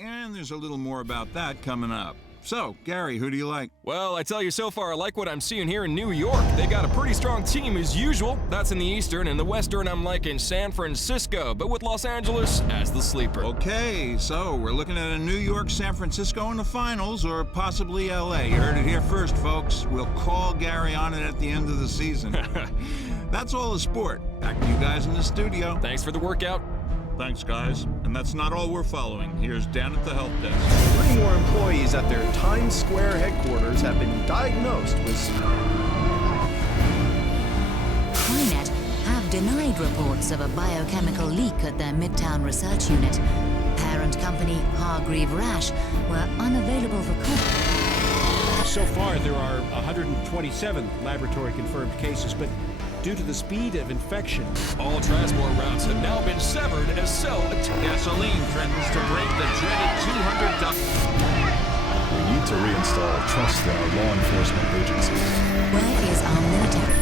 and there's a little more about that coming up. So, Gary, who do you like? Well, I tell you, so far I like what I'm seeing here in New York. They got a pretty strong team as usual. That's in the Eastern. In the Western, I'm liking San Francisco, but with Los Angeles as the sleeper. Okay, so we're looking at a New York, San Francisco in the finals, or possibly LA. You heard it here first, folks. We'll call Gary on it at the end of the season. That's all the sport. Back to you guys in the studio. Thanks for the workout. Thanks, guys. And that's not all we're following. Here's Dan at the help desk. 3 more employees at their Times Square headquarters have been diagnosed with... Trynet have denied reports of a biochemical leak at their Midtown research unit. Parent company Hargreave Rash were unavailable for comment. So far, there are 127 laboratory-confirmed cases, but due to the speed of infection, all transport routes have now been severed as cell gasoline threatens to break the dreaded $200. We need to reinstall trust in our law enforcement agencies. Where is our military?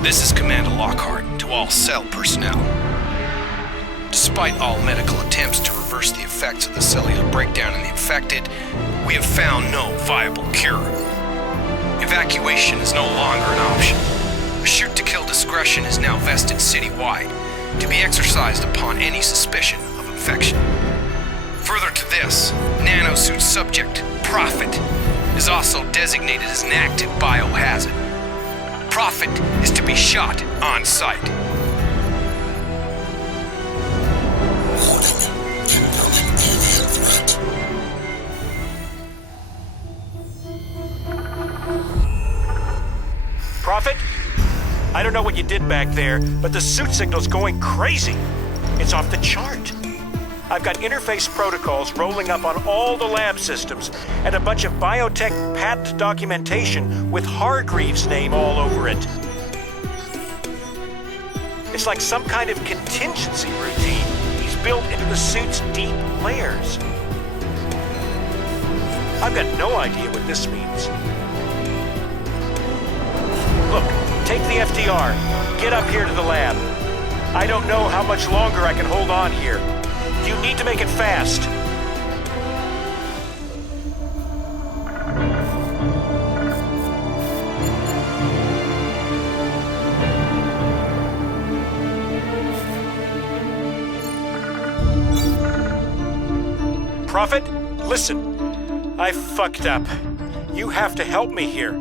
This is Commander Lockhart to all cell personnel. Despite all medical attempts to reverse the effects of the cellular breakdown in the infected, we have found no viable cure. Evacuation is no longer an option. A protection is now vested citywide, to be exercised upon any suspicion of infection. Further to this, nanosuit subject, Prophet, is also designated as an active biohazard. Prophet is to be shot on sight. Prophet? I don't know what you did back there, but the suit signal's going crazy. It's off the chart. I've got interface protocols rolling up on all the lab systems and a bunch of biotech patent documentation with Hargreaves' name all over it. It's like some kind of contingency routine he's built into the suit's deep layers. I've got no idea what this means. Look, take the FDR. Get up here to the lab. I don't know how much longer I can hold on here. You need to make it fast. Prophet, listen. I fucked up. You have to help me here.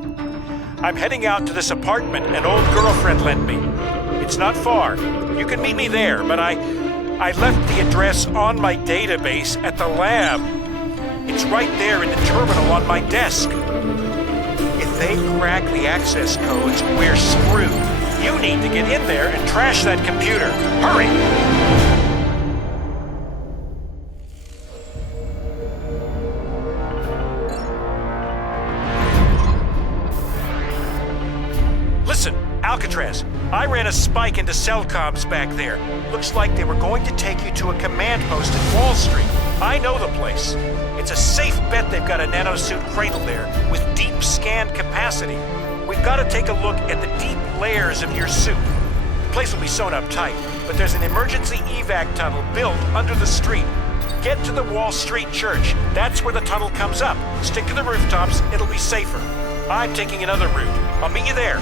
I'm heading out to this apartment an old girlfriend lent me. It's not far. You can meet me there, but I left the address on my database at the lab. It's right there in the terminal on my desk. If they crack the access codes, we're screwed. You need to get in there and trash that computer. Hurry! Listen, Alcatraz, I ran a spike into cell comms back there. Looks like they were going to take you to a command post at Wall Street. I know the place. It's a safe bet they've got a nanosuit cradle there with deep scan capacity. We've got to take a look at the deep layers of your suit. The place will be sewn up tight, but there's an emergency evac tunnel built under the street. Get to the Wall Street Church. That's where the tunnel comes up. Stick to the rooftops. It'll be safer. I'm taking another route. I'll meet you there.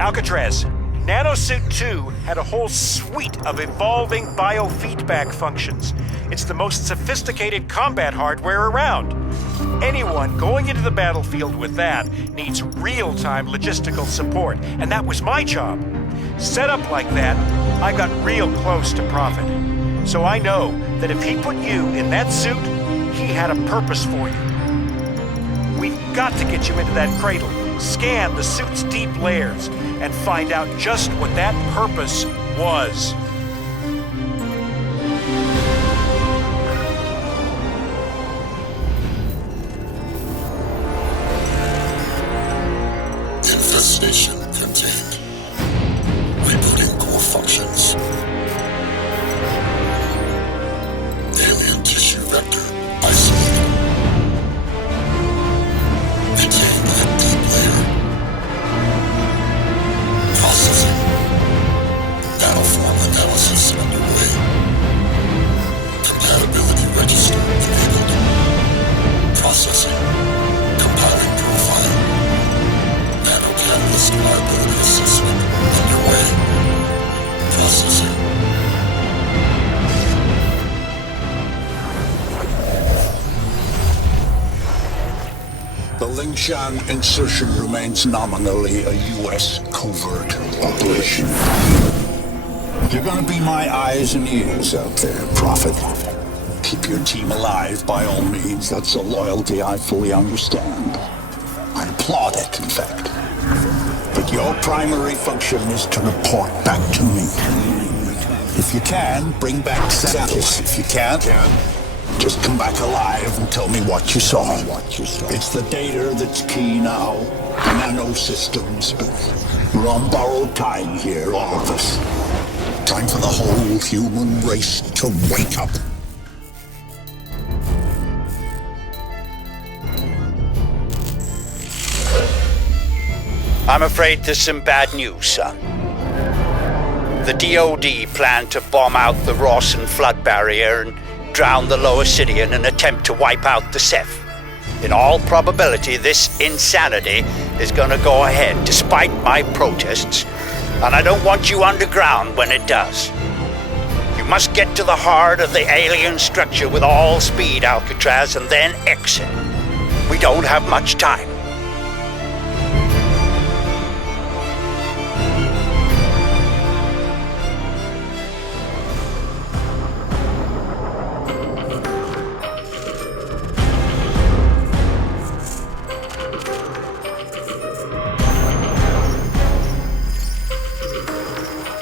Alcatraz, Nanosuit 2 had a whole suite of evolving biofeedback functions. It's the most sophisticated combat hardware around. Anyone going into the battlefield with that needs real-time logistical support, and that was my job. Set up like that, I got real close to Prophet. So I know that if he put you in that suit, he had a purpose for you. We've got to get you into that cradle, scan the suit's deep layers, and find out just what that purpose was. Infestation contained. Rebooting core functions. Alien tissue vector isolated. Retained at deep layer. Processing. Nanoform analysis underway. Compatibility register enabled. Processing. Compiling profile. Nano-catalyst reliability assessment underway. Processing. The Lingshan insertion remains nominally a U.S. covert operation. You're gonna be my eyes and ears out there, Prophet. Keep your team alive by all means. That's a loyalty I fully understand. I applaud it, in fact. But your primary function is to report back to me. If you can, bring back samples. If you can't, just come back alive and tell me what you saw. It's the data that's key now. Nano systems, but we're on borrowed time here, all of us. Time for the whole human race to wake up. I'm afraid there's some bad news, son. The DoD planned to bomb out the Rawson flood barrier and drown the lower city in an attempt to wipe out the Ceph. In all probability, this insanity is gonna go ahead, despite my protests, and I don't want you underground when it does. You must get to the heart of the alien structure with all speed, Alcatraz, and then exit. We don't have much time.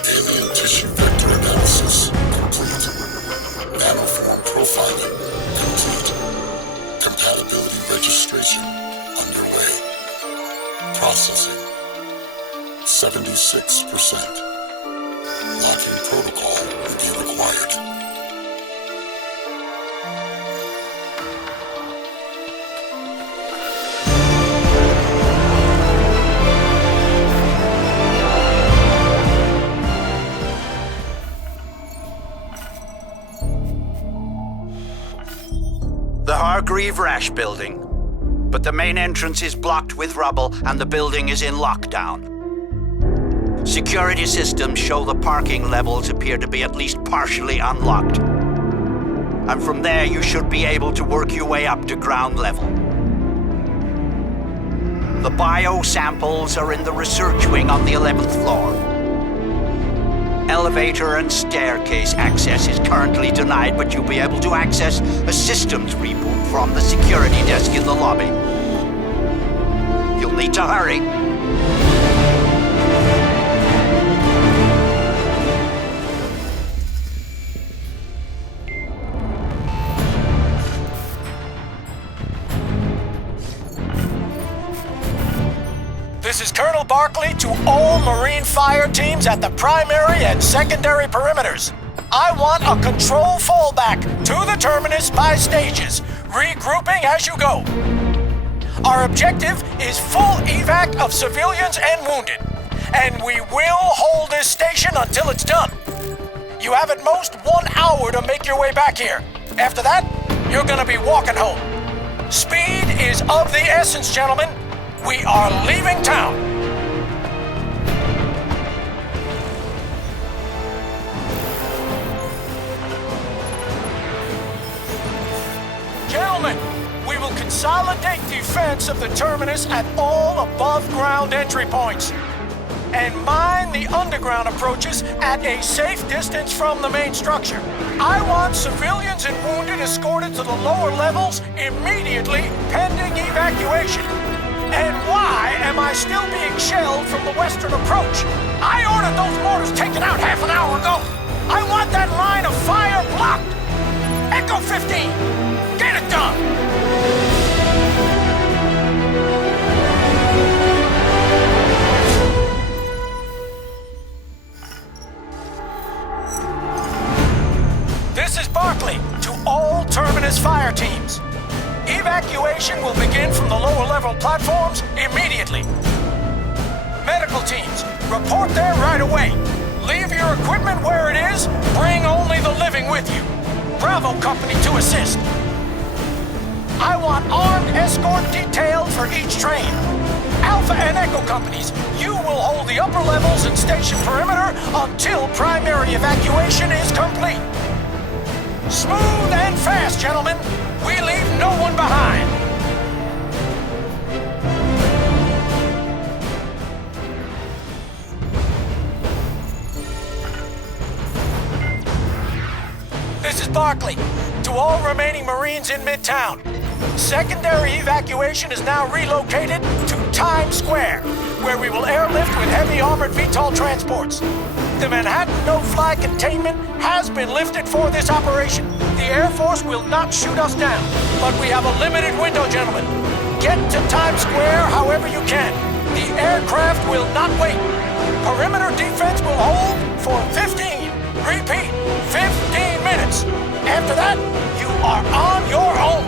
Alien tissue vector analysis complete. Nanoform profiling complete. Compatibility registration underway. Processing 76%. Locking protocol will be required. The Hargreave Rash building. But the main entrance is blocked with rubble and the building is in lockdown. Security systems show the parking levels appear to be at least partially unlocked. And from there you should be able to work your way up to ground level. The bio samples are in the research wing on the 11th floor. Elevator and staircase access is currently denied, but you'll be able to access a systems reboot from the security desk in the lobby. You'll need to hurry. This is Colonel Barkley to all Marine fire teams at the primary and secondary perimeters. I want a control fallback to the terminus by stages, regrouping as you go. Our objective is full evac of civilians and wounded, and we will hold this station until it's done. You have at most 1 hour to make your way back here. After that, you're gonna be walking home. Speed is of the essence, gentlemen. We are leaving town. Gentlemen, we will consolidate defense of the terminus at all above-ground entry points and mine the underground approaches at a safe distance from the main structure. I want civilians and wounded escorted to the lower levels immediately, pending evacuation. And why am I still being shelled from the western approach? I ordered those mortars taken out half an hour ago. I want that line of fire blocked. Echo 15, get it done. This is Barkley to all Terminus fire teams. Evacuation will begin from the lower level platforms immediately. Medical teams, report there right away. Leave your equipment where it is, bring only the living with you. Bravo Company to assist. I want armed escort detailed for each train. Alpha and Echo Companies, you will hold the upper levels and station perimeter until primary evacuation is complete. Smooth and fast, gentlemen. We leave no one behind. This is Barkley. To all remaining Marines in Midtown. Secondary evacuation is now relocated to Times Square, where we will airlift with heavy armored VTOL transports. The Manhattan no-fly containment has been lifted for this operation. The Air Force will not shoot us down, but we have a limited window, gentlemen. Get to Times Square however you can. The aircraft will not wait. Perimeter defense will hold for 15, repeat, 15 minutes. After that, you are on your own.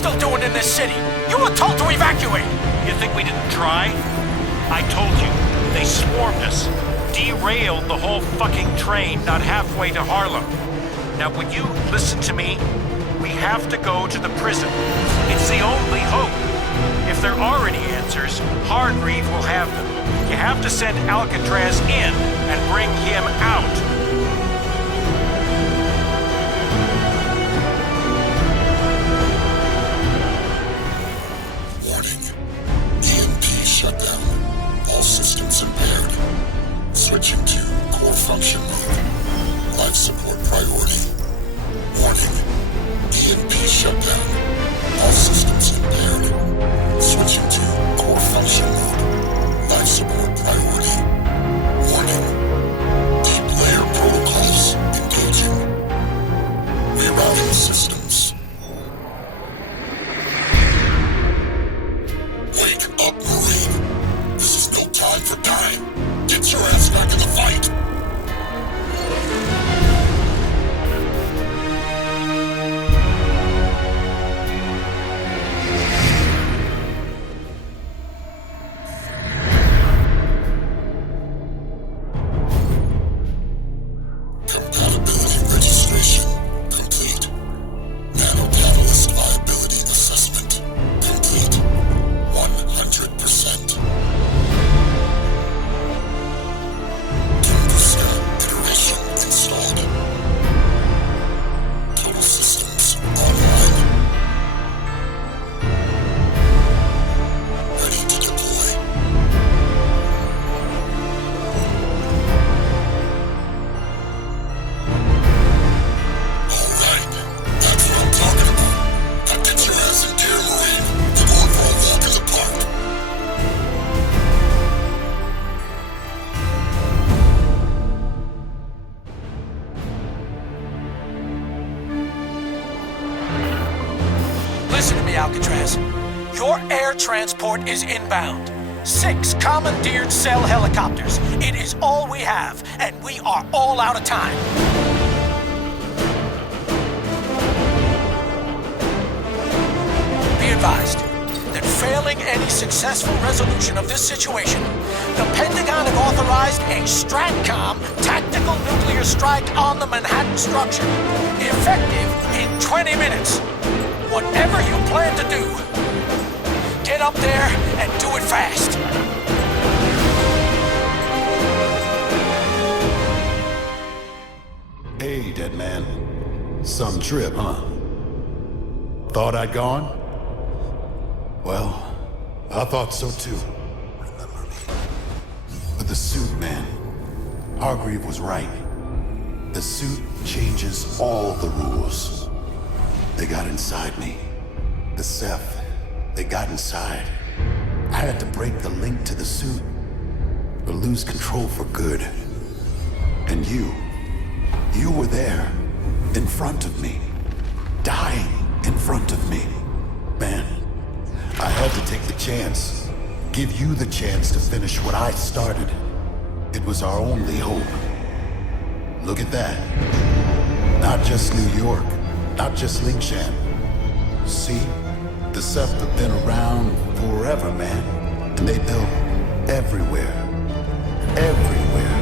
still doing in this city? You were told to evacuate! You think we didn't try? I told you, they swarmed us. Derailed the whole fucking train not halfway to Harlem. Now would you listen to me? We have to go to the prison. It's the only hope. If there are any answers, Hargreave will have them. You have to send Alcatraz in and bring him out. Warning. EMP shutdown. All systems impaired. Switching to core function mode. Life support priority. Warning. EMP shutdown. All systems impaired. Switching to core function mode. Life support priority. Warning. Deep layer protocols engaging. Rerouting systems. Wake up, Marine. This is no time for time. Get your ass back in the fight. Compatibility registration complete. Nanocatalyst viability assessment complete. 100%. Tunguska iteration installed. Total systems online. Ready to deploy. Alright, that's what I'm talking about. Now get your ass in gear, Marine. We're going for a walk in the park. Listen to me, Alcatraz. Your air transport is inbound. 6 commandeered cell helicopters. It is all we have, and we are all out of time. Be advised that failing any successful resolution of this situation, the Pentagon have authorized a STRATCOM tactical nuclear strike on the Manhattan structure, effective in 20 minutes. Whatever you plan to do, get up there and do it fast. Hey, dead man. Some trip, huh? Thought I'd gone? Well, I thought so too. Remember me. But the suit, man. Hargreave was right. The suit changes all the rules. They got inside me. The Ceph, they got inside. I had to break the link to the suit, or lose control for good. And you were there, in front of me, dying in front of me. Man, I had to take the chance, give you the chance to finish what I started. It was our only hope. Look at that. Not just New York, not just Lingshan. See, the Ceph have been around forever, man. And they built everywhere. Everywhere.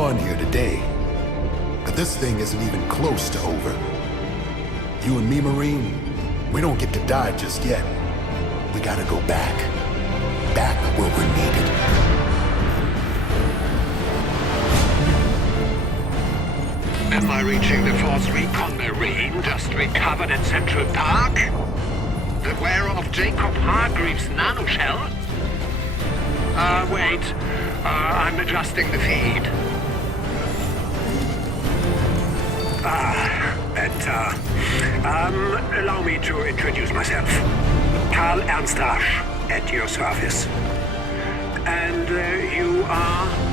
won here today. But this thing isn't even close to over. You and me, Marine, we don't get to die just yet. We gotta go back. Back where we're needed. Am I reaching the Force Recon Marine just recovered at Central Park? The wearer of Jacob Hargreaves' nanoshell? Wait. I'm adjusting the feed. Allow me to introduce myself. Karl Ernst Rasch, at your service. And you are?